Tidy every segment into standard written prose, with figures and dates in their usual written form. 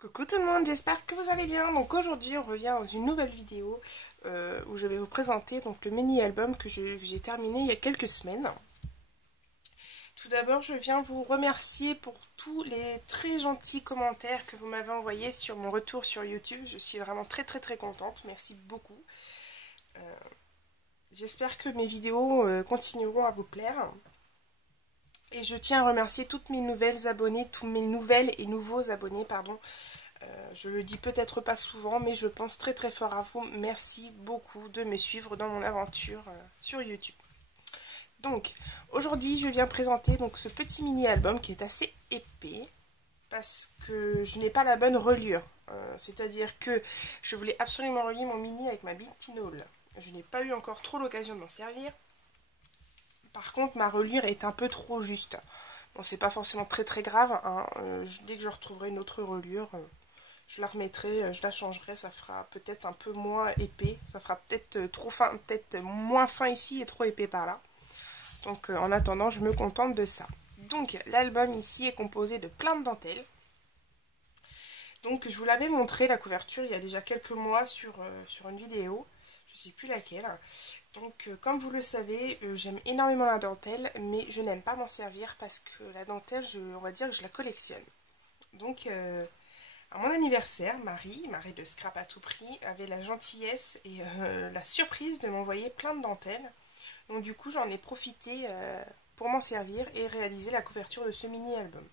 Coucou tout le monde, j'espère que vous allez bien. Donc aujourd'hui on revient dans une nouvelle vidéo où je vais vous présenter donc le mini-album que j'ai terminé il y a quelques semaines. Tout d'abord je viens vous remercier pour tous les très gentils commentaires que vous m'avez envoyés sur mon retour sur YouTube. Je suis vraiment très contente, merci beaucoup. J'espère que mes vidéos continueront à vous plaire. Et je tiens à remercier toutes mes nouvelles abonnées, tous mes nouvelles et nouveaux abonnés, pardon. Je le dis peut-être pas souvent, mais je pense très fort à vous. Merci beaucoup de me suivre dans mon aventure sur YouTube. Donc, aujourd'hui, je viens présenter donc, ce petit mini-album qui est assez épais, parce que je n'ai pas la bonne reliure. C'est-à-dire que je voulais absolument relier mon mini avec ma Big Tinole. Je n'ai pas eu encore trop l'occasion de m'en servir. Par contre, ma reliure est un peu trop juste. Bon, c'est pas forcément très grave, hein. Dès que je retrouverai une autre reliure, je la remettrai, je la changerai, ça fera peut-être un peu moins épais. Ça fera peut-être trop fin, peut-être moins fin ici et trop épais par là. Donc en attendant, je me contente de ça. Donc l'album ici est composé de plein de dentelles. Donc je vous l'avais montré la couverture il y a déjà quelques mois sur une vidéo. Je ne sais plus laquelle. Donc comme vous le savez, j'aime énormément la dentelle, mais je n'aime pas m'en servir parce que la dentelle, on va dire que je la collectionne. Donc à mon anniversaire, Marie de Scrap à tout prix, avait la gentillesse et la surprise de m'envoyer plein de dentelles. Donc du coup j'en ai profité pour m'en servir et réaliser la couverture de ce mini-album.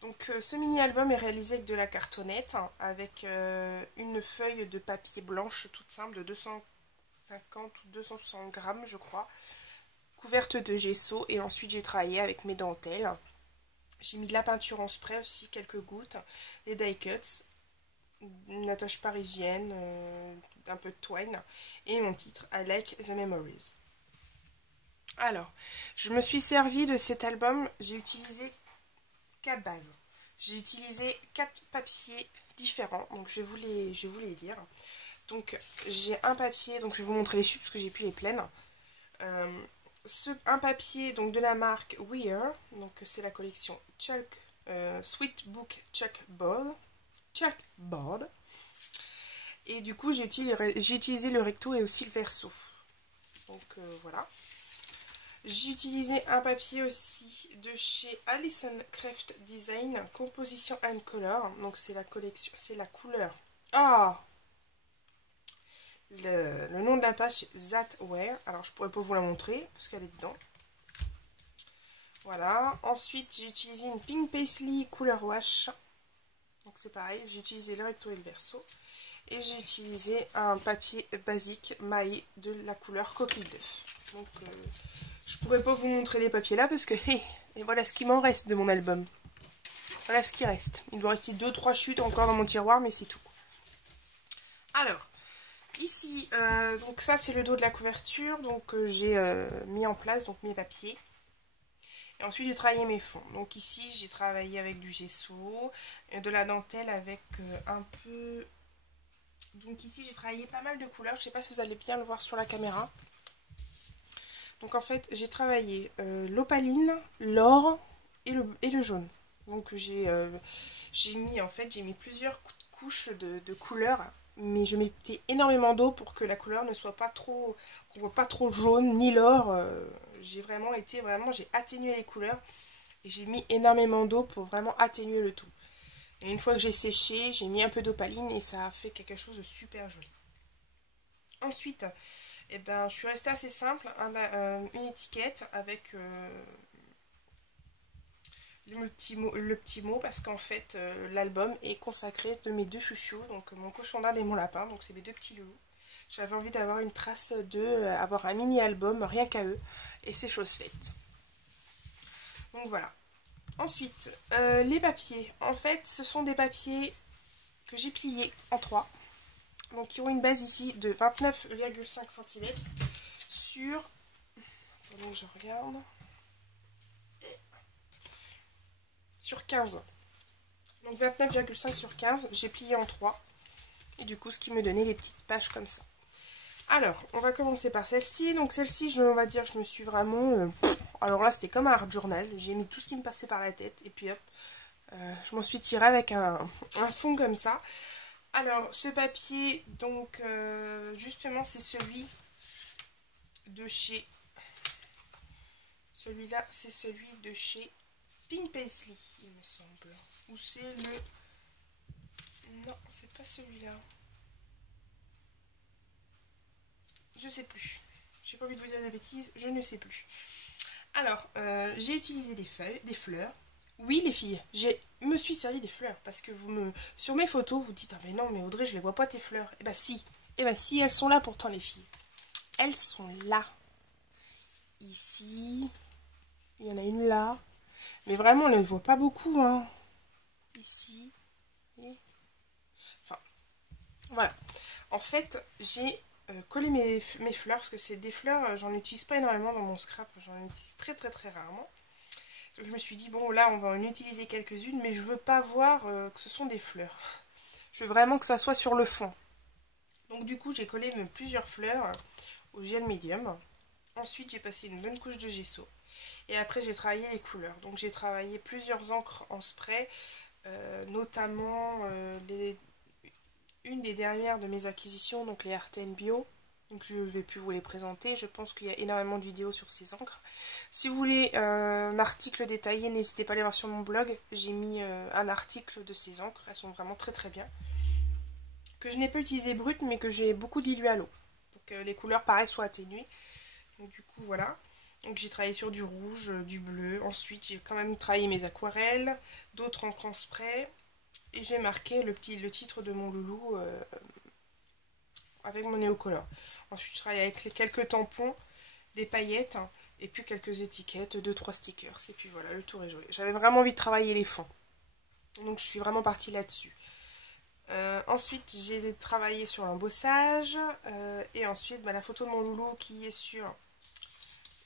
Donc ce mini-album est réalisé avec de la cartonnette, hein, avec une feuille de papier blanche toute simple de 250 ou 260 grammes je crois, couverte de gesso, et ensuite j'ai travaillé avec mes dentelles. J'ai mis de la peinture en spray aussi, quelques gouttes, des die cuts, une attache parisienne, un peu de twine, et mon titre, I Like the Memories. Alors, je me suis servi de cet album, j'ai utilisé 4 bases. J'ai utilisé 4 papiers différents, donc je vais vous les dire. Donc, j'ai un papier, donc je vais vous montrer les chutes parce que j'ai plus les pleines. Un papier donc de la marque Weir, donc c'est la collection Chalk Sweet Book Chalkboard. Et du coup j'ai utilisé le recto et aussi le verso. Donc voilà. J'ai utilisé un papier aussi de chez Alison Craft Design, Composition and Color. Donc c'est la collection, c'est la couleur. Ah, le nom de la page c'est That Wear. Alors je pourrais pas vous la montrer parce qu'elle est dedans. Voilà. Ensuite j'ai utilisé une Pink Paisley Couleur Wash. Donc c'est pareil, j'ai utilisé le recto et le verso. Et j'ai utilisé un papier basique maillé de la couleur coquille d'œuf. Donc je pourrais pas vous montrer les papiers là parce que et voilà ce qui m'en reste de mon album. Voilà ce qui reste. Il doit rester 2-3 chutes encore dans mon tiroir, mais c'est tout. Alors, ici, donc ça c'est le dos de la couverture. Donc j'ai mis en place donc mes papiers. Et ensuite j'ai travaillé mes fonds. Donc ici j'ai travaillé avec du gesso, de la dentelle avec un peu... Donc ici j'ai travaillé pas mal de couleurs. Je sais pas si vous allez bien le voir sur la caméra. Donc en fait j'ai travaillé l'opaline, l'or et le jaune. Donc j'ai mis plusieurs couches de couleurs, mais je mettais énormément d'eau pour que la couleur ne soit pas trop, qu'on voit pas trop jaune ni l'or. J'ai atténué les couleurs et j'ai mis énormément d'eau pour vraiment atténuer le tout. Et une fois que j'ai séché, j'ai mis un peu d'opaline et ça a fait quelque chose de super joli. Ensuite, eh ben, je suis restée assez simple, une étiquette avec le petit mot parce qu'en fait l'album est consacré de mes deux chouchous, donc mon cochon d'Inde et mon lapin, donc c'est mes deux petits loulous. J'avais envie d'avoir une trace avoir un mini album rien qu'à eux, et c'est chose faite. Donc voilà. Ensuite, les papiers. En fait, ce sont des papiers que j'ai pliés en 3. Donc, qui ont une base ici de 29,5 cm sur... Attendez, je regarde. Sur 15. Donc, 29,5 sur 15. J'ai plié en 3. Et du coup, ce qui me donnait les petites pages comme ça. Alors, on va commencer par celle-ci. Donc, celle-ci, on va dire, je me suis vraiment... alors là, c'était comme un art journal. J'ai mis tout ce qui me passait par la tête. Et puis, hop, Je m'en suis tirée avec un fond comme ça. Alors, ce papier, donc, justement, c'est celui de chez... Celui-là, c'est celui de chez Pink Paisley, il me semble. Ou c'est le... Non, c'est pas celui-là. Je sais plus. J'ai pas envie de vous dire la bêtise, je ne sais plus. Alors, j'ai utilisé des fleurs. Oui, les filles, je me suis servi des fleurs parce que sur mes photos, vous dites ah mais non, mais Audrey, je les vois pas tes fleurs. Eh ben si, elles sont là pourtant les filles. Elles sont là. Ici, il y en a une là, mais vraiment on ne les voit pas beaucoup, hein. Ici, et... enfin, voilà. En fait, j'ai collé mes fleurs parce que c'est des fleurs, j'en utilise pas énormément dans mon scrap, j'en utilise très très très rarement. Donc je me suis dit, bon là on va en utiliser quelques-unes, mais je veux pas voir que ce sont des fleurs. Je veux vraiment que ça soit sur le fond. Donc du coup j'ai collé plusieurs fleurs au gel médium. Ensuite j'ai passé une bonne couche de gesso. Et après j'ai travaillé les couleurs. Donc j'ai travaillé plusieurs encres en spray, notamment une des dernières de mes acquisitions, donc les Art Bio. Donc je ne vais plus vous les présenter, je pense qu'il y a énormément de vidéos sur ces encres. Si vous voulez un article détaillé, n'hésitez pas à aller voir sur mon blog, j'ai mis un article de ces encres, elles sont vraiment très très bien. Que je n'ai pas utilisé brut, mais que j'ai beaucoup dilué à l'eau, pour que les couleurs pareil soient atténuées. Donc du coup voilà, donc j'ai travaillé sur du rouge, du bleu, ensuite j'ai quand même travaillé mes aquarelles, d'autres encres en spray, et j'ai marqué le titre de mon loulou avec mon néocolor. Ensuite je travaille avec quelques tampons, des paillettes, et puis quelques étiquettes, 2-3 stickers, et puis voilà, le tour est joué. J'avais vraiment envie de travailler les fonds, donc je suis vraiment partie là-dessus. Ensuite j'ai travaillé sur l'embossage, et ensuite la photo de mon loulou qui est sur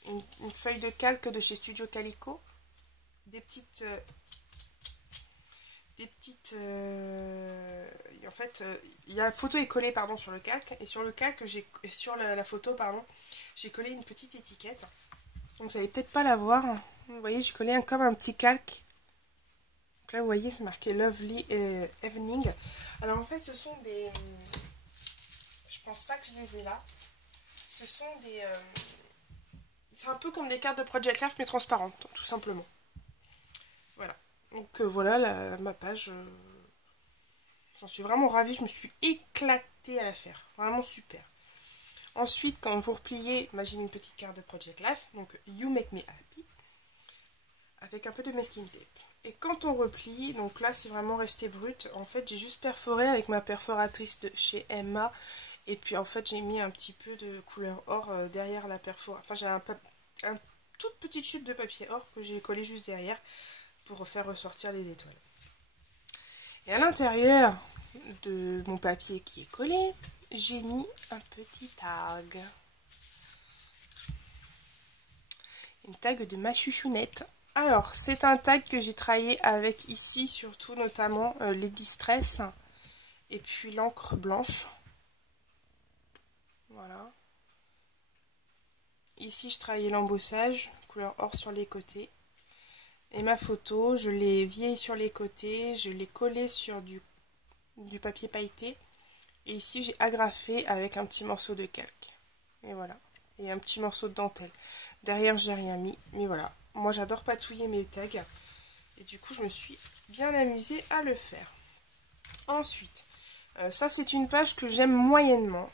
une feuille de calque de chez Studio Calico, en fait la photo est collée sur le calque, et sur le calque sur la photo j'ai collé une petite étiquette. Donc vous n'allez peut-être pas la voir, vous voyez j'ai collé comme un petit calque. Donc là vous voyez c'est marqué Lovely Evening. Alors en fait ce sont des, je pense pas que je les ai là, ce sont des c'est un peu comme des cartes de Project Life mais transparentes, tout simplement. Voilà. Donc voilà ma page. J'en suis vraiment ravie, je me suis éclatée à la faire. Vraiment super. Ensuite, quand vous repliez, imaginez une petite carte de Project Life, donc You Make Me Happy, avec un peu de masking tape. Et quand on replie, donc là c'est vraiment resté brut. En fait j'ai juste perforé avec ma perforatrice de chez Emma. Et puis en fait j'ai mis un petit peu de couleur or derrière la perforation. Enfin j'ai une toute petite chute de papier or que j'ai collé juste derrière pour faire ressortir les étoiles. Et à l'intérieur de mon papier qui est collé, j'ai mis un petit tag. Une tag de ma chouchounette. Alors c'est un tag que j'ai travaillé avec ici surtout notamment les distress et puis l'encre blanche. Voilà. Ici, je travaillais l'embossage, couleur or sur les côtés. Et ma photo, je l'ai vieillie sur les côtés, je l'ai collée sur du papier pailleté. Et ici, j'ai agrafé avec un petit morceau de calque. Et voilà. Et un petit morceau de dentelle. Derrière, j'ai rien mis. Mais voilà. Moi, j'adore patouiller mes tags. Et du coup, je me suis bien amusée à le faire. Ensuite, ça, c'est une page que j'aime moyennement.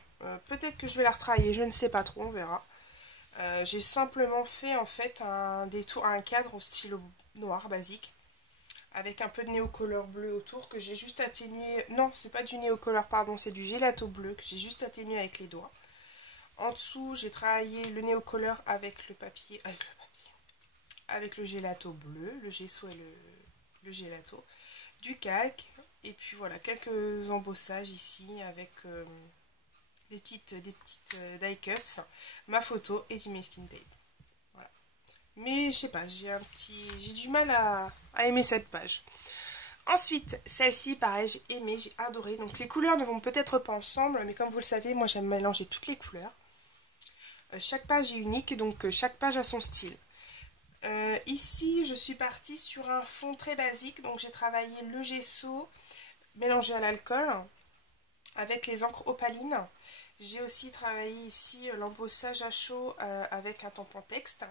Peut-être que je vais la retravailler, je ne sais pas trop, on verra. J'ai simplement fait en fait un cadre au stylo noir basique avec un peu de néocolor bleu autour que j'ai juste atténué. Non, c'est pas du néocolor, pardon, c'est du gelato bleu que j'ai juste atténué avec les doigts. En dessous, j'ai travaillé le néocolor avec le papier, avec le gelato bleu, le gesso et le gelato, du calque, et puis voilà, quelques embossages ici avec des petites die cuts, ma photo et du masking tape. Voilà. Mais je sais pas, j'ai du mal à aimer cette page. Ensuite, celle-ci, pareil, j'ai aimé, j'ai adoré. Donc les couleurs ne vont peut-être pas ensemble, mais comme vous le savez, moi j'aime mélanger toutes les couleurs. Chaque page est unique, donc chaque page a son style. Ici, je suis partie sur un fond très basique. Donc, j'ai travaillé le gesso mélangé à l'alcool avec les encres opalines. J'ai aussi travaillé ici l'embossage à chaud avec un tampon texte.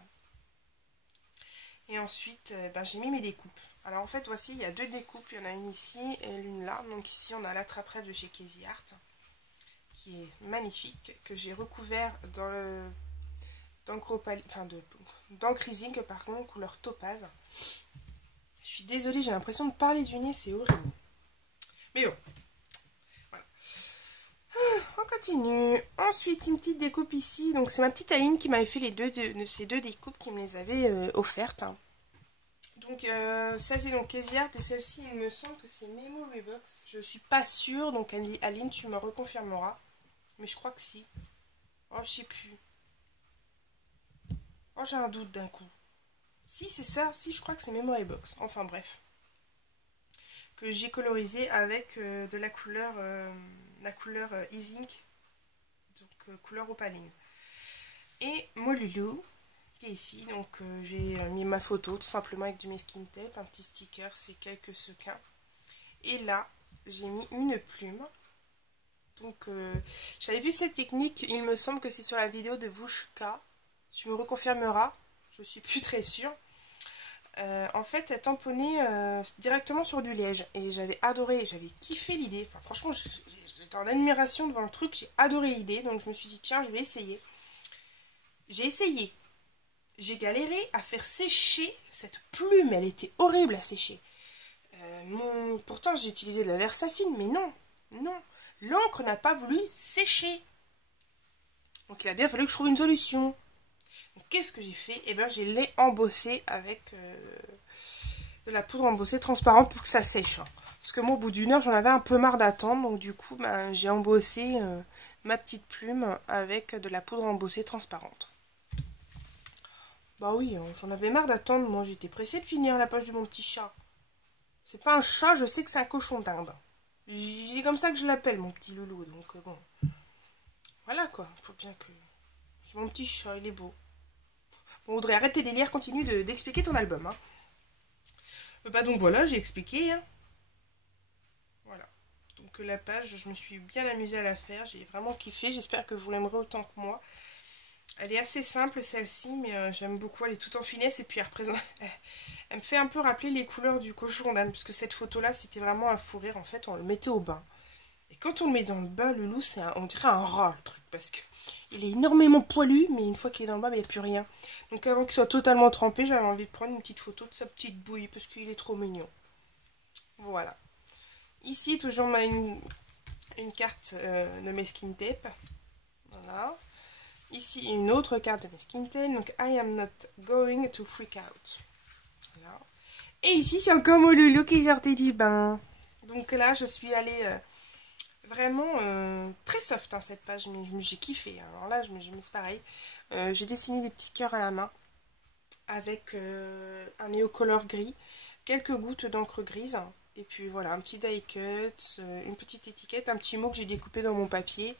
Et ensuite, j'ai mis mes découpes. Alors en fait, voici, il y a deux découpes. Il y en a une ici et l'une là. Donc ici, on a l'attrape-prêt de chez Casey Art, qui est magnifique, que j'ai recouvert d'encre zinc, par contre, couleur topaz. Je suis désolée, j'ai l'impression de parler du nez, c'est horrible. Mais bon, voilà. On continue. Ensuite, une petite découpe ici. Donc c'est ma petite Aline qui m'avait fait ces deux découpes, qui me les avait offertes. Donc ça c'est donc Casey Art et celle-ci il me semble que c'est Memory Box. Je suis pas sûre, donc Aline tu me reconfirmeras. Mais je crois que si. Oh je sais plus. Oh j'ai un doute d'un coup. Si c'est ça, si je crois que c'est Memory Box. Enfin bref. Que j'ai colorisé avec de la couleur e-zinc. Donc couleur opaline. Et Molulu. Ici, donc j'ai mis ma photo tout simplement avec du masking tape, un petit sticker, c'est quelques sequins. Et là, j'ai mis une plume. Donc j'avais vu cette technique, il me semble que c'est sur la vidéo de Vushka. Tu me reconfirmeras, je suis plus très sûre. En fait, elle tamponnait directement sur du liège. Et j'avais adoré, j'avais kiffé l'idée. Enfin franchement, j'étais en admiration devant le truc, j'ai adoré l'idée. Donc je me suis dit, tiens, je vais essayer. J'ai essayé. J'ai galéré à faire sécher cette plume, elle était horrible à sécher. Pourtant j'ai utilisé de la Versafine, mais non, non, l'encre n'a pas voulu sécher. Donc il a bien fallu que je trouve une solution. Qu'est-ce que j'ai fait? Eh bien j'ai l'ai embossé avec de la poudre embossée transparente pour que ça sèche. Parce que moi au bout d'une heure j'en avais un peu marre d'attendre, donc du coup j'ai embossé ma petite plume avec de la poudre embossée transparente. Bah oui, j'en avais marre d'attendre, moi j'étais pressée de finir la page de mon petit chat. C'est pas un chat, je sais que c'est un cochon d'Inde. C'est comme ça que je l'appelle, mon petit loulou, donc bon. Voilà quoi, faut bien que... C'est mon petit chat, il est beau. Bon Audrey, arrête tes délires, continue d'expliquer ton album. Hein. Bah donc voilà, j'ai expliqué. Hein. Voilà. Donc la page, je me suis bien amusée à la faire, j'ai vraiment kiffé, j'espère que vous l'aimerez autant que moi. Elle est assez simple celle-ci, mais j'aime beaucoup, elle est toute en finesse et puis elle représente... Elle me fait un peu rappeler les couleurs du cochon d'Inde, parce que cette photo-là, c'était vraiment un fou rire, en fait, on le mettait au bain. Et quand on le met dans le bain, le loup, on dirait un rat, le truc, parce que il est énormément poilu, mais une fois qu'il est dans le bain, il n'y a plus rien. Donc avant qu'il soit totalement trempé, j'avais envie de prendre une petite photo de sa petite bouille, parce qu'il est trop mignon. Voilà. Ici, toujours une carte de masking tape. Voilà. Ici, une autre carte de masking tape. Donc, I am not going to freak out. Voilà. Et ici, c'est encore mon loulou qui est sorti du bain. Donc là, je suis allée vraiment très soft, hein, cette page. Mais j'ai kiffé. Alors là, c'est pareil. J'ai dessiné des petits cœurs à la main. Avec un néocolor gris. Quelques gouttes d'encre grise. Et puis voilà, un petit die cut. Une petite étiquette. Un petit mot que j'ai découpé dans mon papier.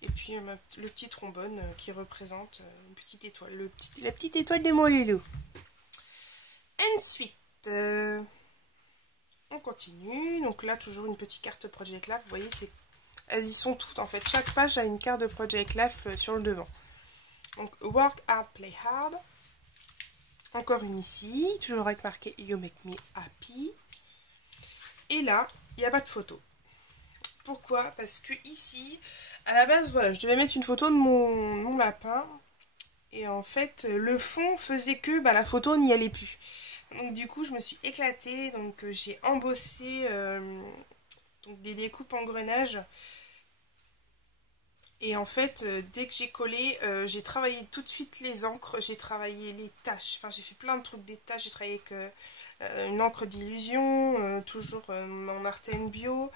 Et puis le petit trombone qui représente une petite étoile, la petite étoile de mon loulou. Ensuite, on continue. Donc là, toujours une petite carte Project Laugh. Vous voyez, elles y sont toutes en fait. Chaque page a une carte de Project Laugh sur le devant. Donc, Work Hard, Play Hard. Encore une ici, toujours avec marqué You Make Me Happy. Et là, il n'y a pas de photo. Pourquoi? Parce que ici... À la base, voilà, je devais mettre une photo de mon lapin. Et en fait, le fond faisait que la photo n'y allait plus. Donc du coup, je me suis éclatée. Donc j'ai embossé donc, des découpes engrenages. Et en fait, dès que j'ai collé, j'ai travaillé tout de suite les encres. J'ai travaillé les taches. Enfin, j'ai fait plein de trucs des taches. J'ai travaillé avec une encre d'illusion. Toujours mon Artène Bio.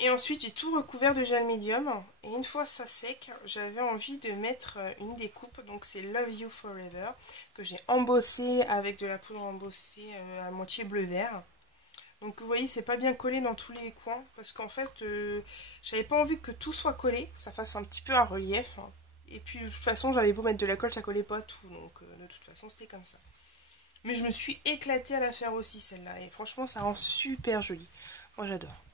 Et ensuite, j'ai tout recouvert de gel médium. Et une fois ça sec, j'avais envie de mettre une découpe. Donc, c'est Love You Forever. Que j'ai embossé avec de la poudre embossée à moitié bleu-vert. Donc, vous voyez, c'est pas bien collé dans tous les coins. Parce qu'en fait, j'avais pas envie que tout soit collé. Que ça fasse un petit peu un relief. Et puis de toute façon j'avais beau mettre de la colle, ça collait pas tout, donc de toute façon c'était comme ça. Mais je me suis éclatée à la faire aussi celle-là, et franchement ça rend super joli. Moi j'adore.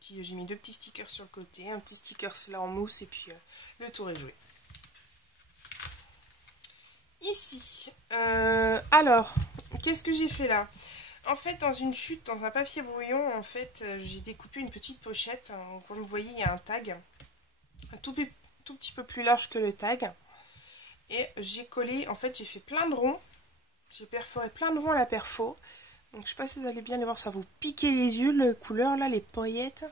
J'ai mis 2 petits stickers sur le côté, un petit sticker là en mousse, et puis le tour est joué. Ici, alors, qu'est-ce que j'ai fait là? En fait, dans une chute, dans un papier brouillon, en fait, j'ai découpé une petite pochette. Comme vous voyez, il y a un tag, un tout petit peu plus large que le tag. Et j'ai collé, en fait, j'ai fait plein de ronds. J'ai perforé plein de ronds à la perfo. Donc, je sais pas si vous allez bien les voir, ça vous piquer les yeux, les couleurs là, les paillettes.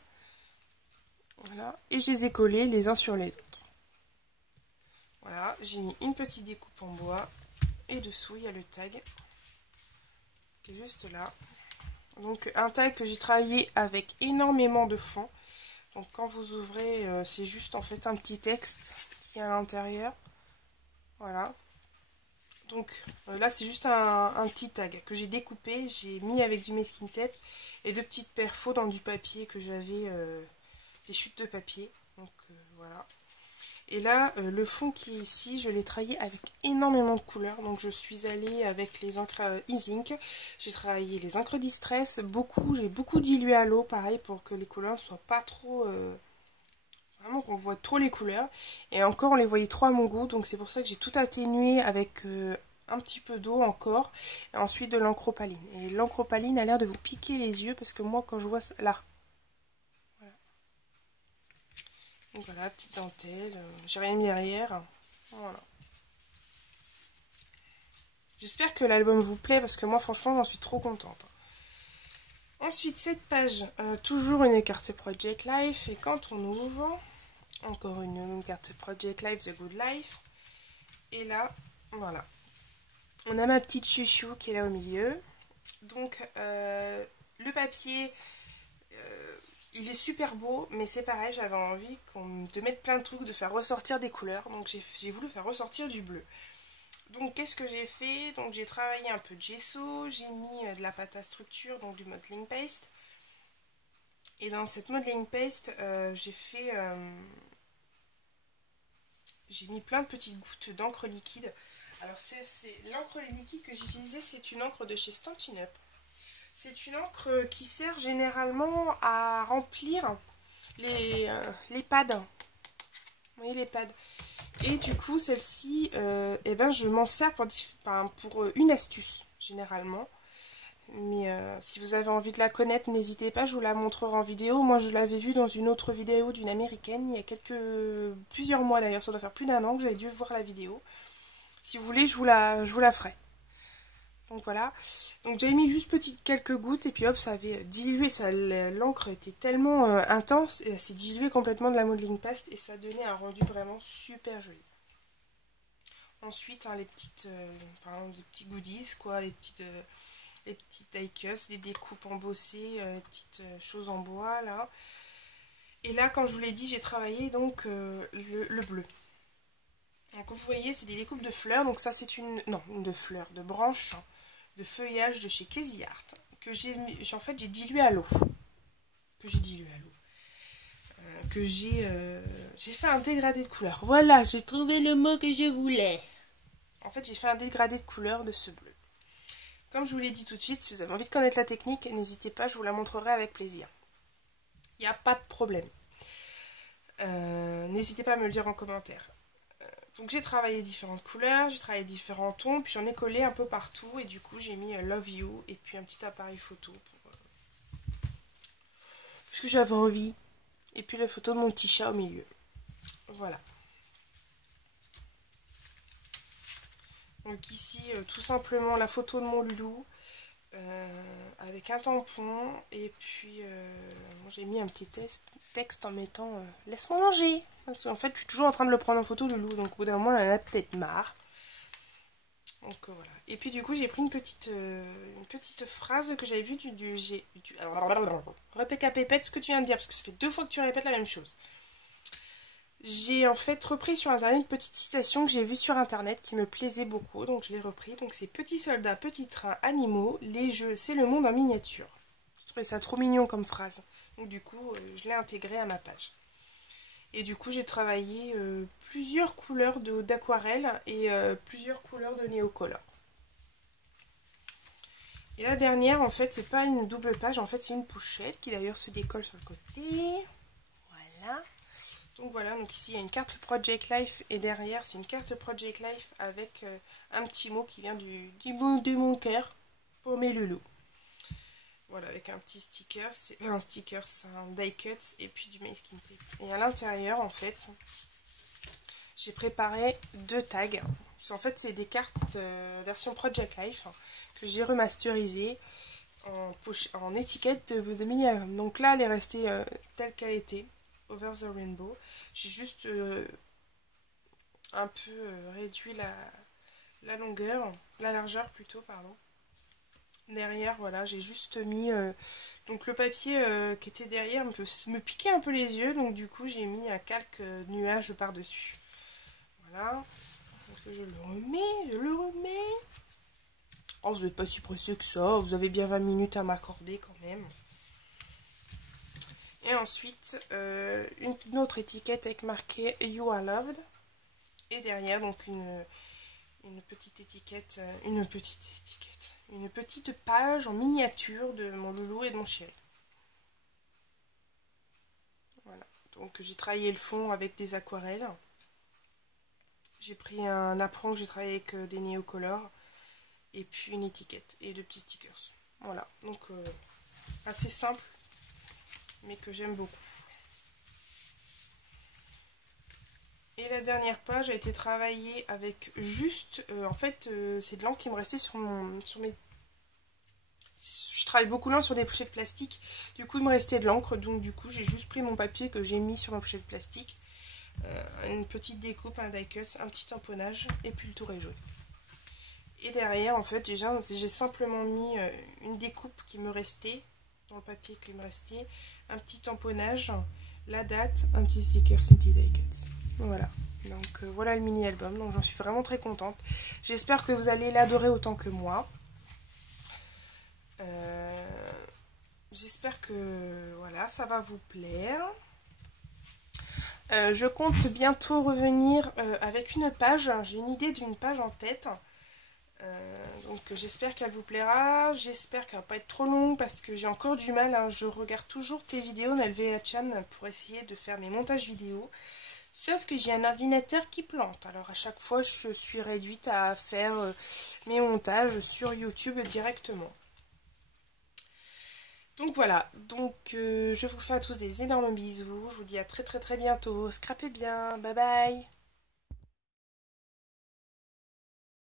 Voilà, et je les ai collés les uns sur les autres. Voilà, j'ai mis une petite découpe en bois. Et dessous, il y a le tag. Qui est juste là. Donc, un tag que j'ai travaillé avec énormément de fond. Donc, quand vous ouvrez, c'est juste en fait un petit texte qui est à l'intérieur. Voilà. Donc, là, c'est juste un petit tag que j'ai découpé. J'ai mis avec du masking tape et 2 petites perfos dans du papier que j'avais, des chutes de papier. Donc, voilà. Et là, le fond qui est ici, je l'ai travaillé avec énormément de couleurs. Donc, je suis allée avec les encres e-ink. J'ai travaillé les encres Distress. J'ai beaucoup dilué à l'eau, pareil, pour que les couleurs ne soient pas trop... vraiment qu'on voit trop les couleurs. Et encore, on les voyait trop à mon goût. Donc, c'est pour ça que j'ai tout atténué avec un petit peu d'eau encore. Et ensuite, de l'encre opaline. Et l'encre opaline a l'air de vous piquer les yeux. Parce que moi, quand je vois ça... Là. Donc voilà, petite dentelle, j'ai rien mis derrière. Voilà. J'espère que l'album vous plaît parce que moi franchement j'en suis trop contente. Ensuite cette page, toujours une carte Project Life, et quand on ouvre, encore une carte Project Life The Good Life. Et là, voilà. On a ma petite chouchou qui est là au milieu. Donc le papier... il est super beau, mais c'est pareil, j'avais envie de mettre plein de trucs, de faire ressortir des couleurs. Donc j'ai voulu faire ressortir du bleu. Donc qu'est-ce que j'ai fait? Donc j'ai travaillé un peu de gesso, j'ai mis de la pâte à structure, donc du modeling paste. Et dans cette modeling paste, j'ai mis plein de petites gouttes d'encre liquide. Alors l'encre liquide que j'ai utilisée, c'est une encre de chez Stampin' Up. C'est une encre qui sert généralement à remplir les pads. Vous voyez les pads. Et du coup, celle-ci, je m'en sers pour une astuce, généralement. Mais si vous avez envie de la connaître, n'hésitez pas, je vous la montrerai en vidéo. Moi, je l'avais vue dans une autre vidéo d'une américaine, il y a plusieurs mois d'ailleurs, ça doit faire plus d'1 an que j'avais dû voir la vidéo. Si vous voulez, je vous la ferai. Donc voilà, donc j'avais mis juste quelques gouttes et puis hop, ça avait dilué, l'encre était tellement intense et elle s'est diluée complètement de la modeling paste et ça donnait un rendu vraiment super joli. Ensuite, hein, les petits goodies, quoi, les petites die-cuts, des découpes embossées, petites choses en bois là. Et là, comme je vous l'ai dit, j'ai travaillé donc le bleu. Donc comme vous voyez, c'est des découpes de fleurs, donc ça c'est de branches, de feuillage de chez Casey Art que j'ai dilué à l'eau. J'ai fait un dégradé de couleur. Voilà, j'ai trouvé le mot que je voulais. En fait, j'ai fait un dégradé de couleur de ce bleu. Comme je vous l'ai dit tout de suite, si vous avez envie de connaître la technique, n'hésitez pas, je vous la montrerai avec plaisir. Il n'y a pas de problème. N'hésitez pas à me le dire en commentaire. Donc j'ai travaillé différentes couleurs, j'ai travaillé différents tons, puis j'en ai collé un peu partout et du coup j'ai mis Love You et puis un petit appareil photo parce que j'avais envie. Et puis la photo de mon petit chat au milieu. Voilà. Donc ici tout simplement la photo de mon loulou avec un tampon et puis j'ai mis un petit texte en mettant laisse-moi manger. Parce qu'en fait, je suis toujours en train de le prendre en photo, le loup. Donc, au bout d'un moment, elle en a peut-être marre. Donc, voilà. Et puis, du coup, j'ai pris une petite phrase que j'avais vue répète ce que tu viens de dire, parce que ça fait 2 fois que tu répètes la même chose. J'ai en fait repris sur Internet une petite citation que j'ai vue sur Internet qui me plaisait beaucoup. Donc, je l'ai repris. Donc, c'est petits soldats, petits trains, animaux. Les jeux, c'est le monde en miniature. Je trouvais ça trop mignon comme phrase. Donc, du coup, je l'ai intégré à ma page. Et du coup j'ai travaillé plusieurs couleurs d'aquarelle et plusieurs couleurs de néocolor. Et la dernière, en fait, c'est pas une double page, en fait, c'est une pochette qui d'ailleurs se décolle sur le côté. Voilà. Donc voilà, donc ici il y a une carte Project Life et derrière c'est une carte Project Life avec un petit mot qui vient du mot de mon cœur pour mes loulous. Voilà, avec un petit sticker, c'est un die cut et puis du masking tape. Et à l'intérieur, en fait, j'ai préparé 2 tags. En fait, c'est des cartes version Project Life que j'ai remasterisées en étiquette de mini-album. Donc là, elle est restée telle qu'elle était, Over the Rainbow. J'ai juste un peu réduit la longueur, la largeur plutôt, pardon. Derrière, voilà, j'ai juste mis... donc le papier qui était derrière me piquait un peu les yeux, donc du coup j'ai mis un calque nuage par-dessus. Voilà. Donc je le remets. Oh, vous n'êtes pas si pressé que ça, vous avez bien 20 minutes à m'accorder quand même. Et ensuite, une autre étiquette avec marqué You Are Loved. Et derrière, donc une petite page en miniature de mon loulou et de mon chéri. Voilà, donc j'ai travaillé le fond avec des aquarelles. J'ai pris un apron que j'ai travaillé avec des néocolors. Et puis une étiquette et 2 petits stickers. Voilà, donc assez simple, mais que j'aime beaucoup. Et la dernière page a été travaillée avec juste, en fait, c'est de l'encre qui me restait sur mes... Je travaille beaucoup l'encre sur des pochettes plastique, du coup il me restait de l'encre, donc du coup j'ai juste pris mon papier que j'ai mis sur ma pochette plastique, une petite découpe, un die cut, un petit tamponnage, et puis le tour est jaune. Et derrière, en fait, j'ai simplement mis une découpe qui me restait, dans le papier qui me restait, un petit tamponnage, la date, un petit sticker, un petit die cut. Voilà, donc voilà le mini-album, donc j'en suis vraiment très contente. J'espère que vous allez l'adorer autant que moi. J'espère que voilà, ça va vous plaire. Je compte bientôt revenir avec une page, j'ai une idée d'une page en tête. Donc j'espère qu'elle vous plaira, j'espère qu'elle va pas être trop longue parce que j'ai encore du mal, hein. Je regarde toujours tes vidéos Nalvea-chan pour essayer de faire mes montages vidéo, sauf que j'ai un ordinateur qui plante, alors à chaque fois je suis réduite à faire mes montages sur YouTube directement. Donc voilà, donc je vous fais à tous des énormes bisous, je vous dis à très bientôt, scrapez bien, bye bye.